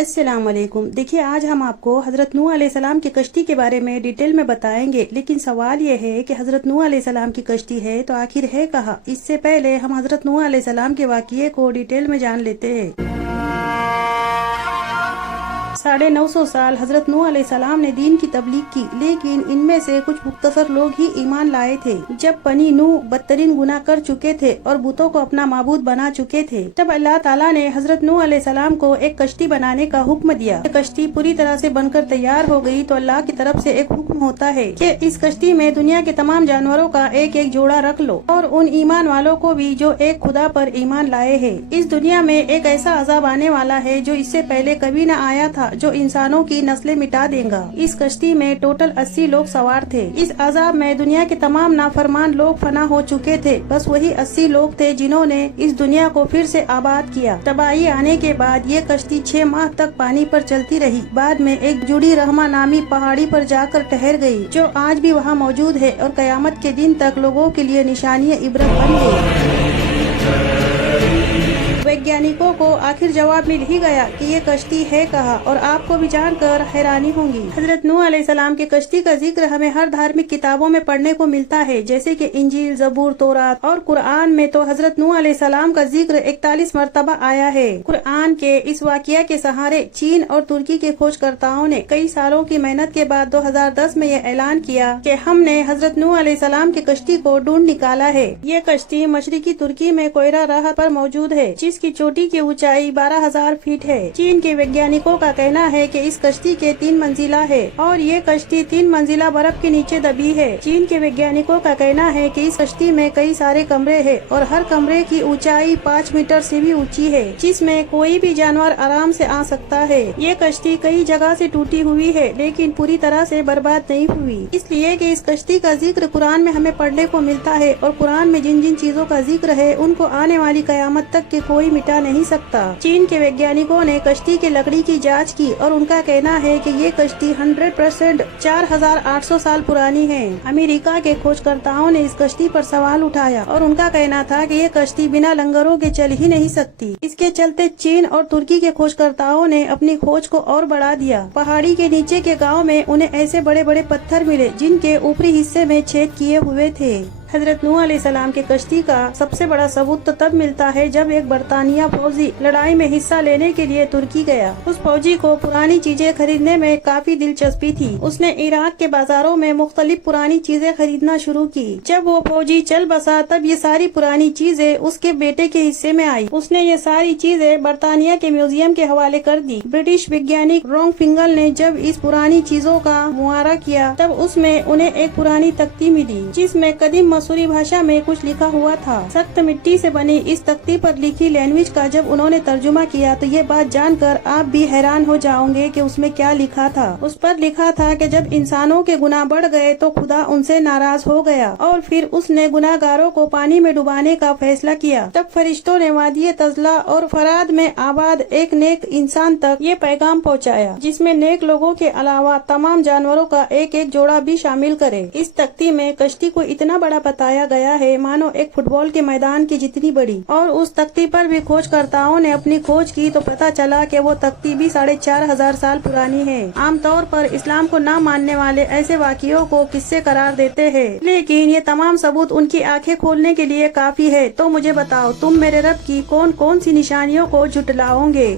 السلام علیکم۔ دیکھیے آج ہم آپ کو حضرت نوح علیہ السلام کی کشتی کے بارے میں ڈیٹیل میں بتائیں گے، لیکن سوال یہ ہے کہ حضرت نوح علیہ السلام کی کشتی ہے تو آخر ہے کہاں؟ اس سے پہلے ہم حضرت نوح علیہ السلام کے واقعے کو ڈیٹیل میں جان لیتے ہیں۔ 950 سال حضرت نوح علیہ السلام نے دین کی تبلیغ کی، لیکن ان میں سے کچھ مختصر لوگ ہی ایمان لائے تھے۔ جب بنی نوح بدترین گناہ کر چکے تھے اور بتوں کو اپنا معبود بنا چکے تھے، تب اللہ تعالیٰ نے حضرت نوح علیہ السلام کو ایک کشتی بنانے کا حکم دیا۔ کشتی پوری طرح سے بن کر تیار ہو گئی تو اللہ کی طرف سے ایک حکم ہوتا ہے کہ اس کشتی میں دنیا کے تمام جانوروں کا ایک ایک جوڑا رکھ لو، اور ان ایمان والوں کو بھی جو ایک خدا پر ایمان لائے ہیں۔ اس دنیا میں ایک ایسا عذاب آنے والا ہے جو اس سے پہلے کبھی نہ آیا تھا، جو انسانوں کی نسلیں مٹا دے گا۔ اس کشتی میں ٹوٹل 80 لوگ سوار تھے۔ اس عذاب میں دنیا کے تمام نافرمان لوگ فنا ہو چکے تھے، بس وہی 80 لوگ تھے جنہوں نے اس دنیا کو پھر سے آباد کیا۔ تباہی آنے کے بعد یہ کشتی 6 ماہ تک پانی پر چلتی رہی، بعد میں ایک جڑی رحمہ نامی پہاڑی پر جا کر ٹھہر گئی، جو آج بھی وہاں موجود ہے اور قیامت کے دن تک لوگوں کے لیے نشانی عبرت بن گئی۔ ویگیانکوں کو آخر جواب مل ہی گیا کہ یہ کشتی ہے کہاں، اور آپ کو بھی جان کر حیرانی ہوگی۔ حضرت نوح علیہ السلام کی کشتی کا ذکر ہمیں ہر دھارمک کتابوں میں پڑھنے کو ملتا ہے، جیسے کہ انجیل، زبور، تورات اور قرآن میں تو حضرت نوح علیہ السلام کا ذکر 41 مرتبہ آیا ہے۔ قرآن کے اس واقعہ کے سہارے چین اور ترکی کے کھوج کرتاؤں نے کئی سالوں کی محنت کے بعد 2010 میں یہ اعلان کیا کہ ہم نے حضرت نوح علیہ السلام کی کشتی کو ڈھونڈ نکالا ہے۔ یہ کشتی مشرقی ترکی میں کوئرہ راہ پر موجود ہے، جس کی چوٹی کی اونچائی 12,000 فیٹ ہے۔ چین کے ویگیانکوں کا کہنا ہے کہ اس کشتی کے 3 منزلہ ہے، اور یہ کشتی 3 منزلہ برف کے نیچے دبی ہے۔ چین کے ویگیانکوں کا کہنا ہے کہ اس کشتی میں کئی سارے کمرے ہیں، اور ہر کمرے کی اونچائی 5 میٹر سے بھی اونچی ہے، جس میں کوئی بھی جانور آرام سے آ سکتا ہے۔ یہ کشتی کئی جگہ سے ٹوٹی ہوئی ہے، لیکن پوری طرح سے برباد نہیں ہوئی، اس لیے کہ اس کشتی کا ذکر قرآن میں ہمیں پڑھنے کو ملتا ہے، اور قرآن میں جن جن چیزوں کا ذکر ہے ان کو آنے والی قیامت تک کے کوئی مٹا نہیں سکتا۔ چین کے ویگیانکوں نے کشتی کے لکڑی کی جانچ کی، اور ان کا کہنا ہے کہ یہ کشتی 100% 4800 سال پرانی ہے۔ امریکہ کے کھوج کرتاؤں نے اس کشتی پر سوال اٹھایا، اور ان کا کہنا تھا کہ یہ کشتی بنا لنگروں کے چل ہی نہیں سکتی۔ اس کے چلتے چین اور ترکی کے کھوج کرتاؤں نے اپنی کھوج کو اور بڑھا دیا۔ پہاڑی کے نیچے کے گاؤں میں انہیں ایسے بڑے بڑے پتھر ملے جن کے اوپری حصے میں چھید کیے ہوئے تھے۔ حضرت نوح علیہ السلام کی کشتی کا سب سے بڑا ثبوت تو تب ملتا ہے جب ایک برطانیہ فوجی لڑائی میں حصہ لینے کے لیے ترکی گیا۔ اس فوجی کو پرانی چیزیں خریدنے میں کافی دلچسپی تھی۔ اس نے عراق کے بازاروں میں مختلف پرانی چیزیں خریدنا شروع کی۔ جب وہ فوجی چل بسا تب یہ ساری پرانی چیزیں اس کے بیٹے کے حصے میں آئی۔ اس نے یہ ساری چیزیں برطانیہ کے میوزیم کے حوالے کر دی۔ برٹش ویگیانک رونگ فنگل نے جب اس پرانی چیزوں کا معائنہ کیا تب اس میں انہیں ایک پرانی تختی ملی، جس میں قدیم مصوری بھاشا میں کچھ لکھا ہوا تھا۔ سخت مٹی سے بنی اس تختی پر لکھی لینگویج کا جب انہوں نے ترجمہ کیا تو یہ بات جان کر آپ بھی حیران ہو جاؤں گے کہ اس میں کیا لکھا تھا۔ اس پر لکھا تھا کہ جب انسانوں کے گناہ بڑھ گئے تو خدا ان سے ناراض ہو گیا، اور پھر اس نے گناہ گاروں کو پانی میں ڈبانے کا فیصلہ کیا۔ تب فرشتوں نے وادی تزلا اور فراد میں آباد ایک نیک انسان تک یہ پیغام پہنچایا، جس میں نیک لوگوں کے علاوہ تمام جانوروں کا ایک ایک جوڑا بھی شامل کرے۔ اس تختی میں کشتی کو اتنا بڑا بتایا گیا ہے مانو ایک فٹ بال کے میدان کی جتنی بڑی، اور اس تختی پر بھی کھوج کرتاؤں نے اپنی کھوج کی تو پتا چلا کہ وہ تختی بھی 4500 سال پرانی ہے۔ عام طور پر اسلام کو نہ ماننے والے ایسے واقعوں کو قصے قرار دیتے ہیں، لیکن یہ تمام ثبوت ان کی آنکھیں کھولنے کے لیے کافی ہے۔ تو مجھے بتاؤ، تم میرے رب کی کون کون سی نشانیوں کو جھٹلاؤ گے؟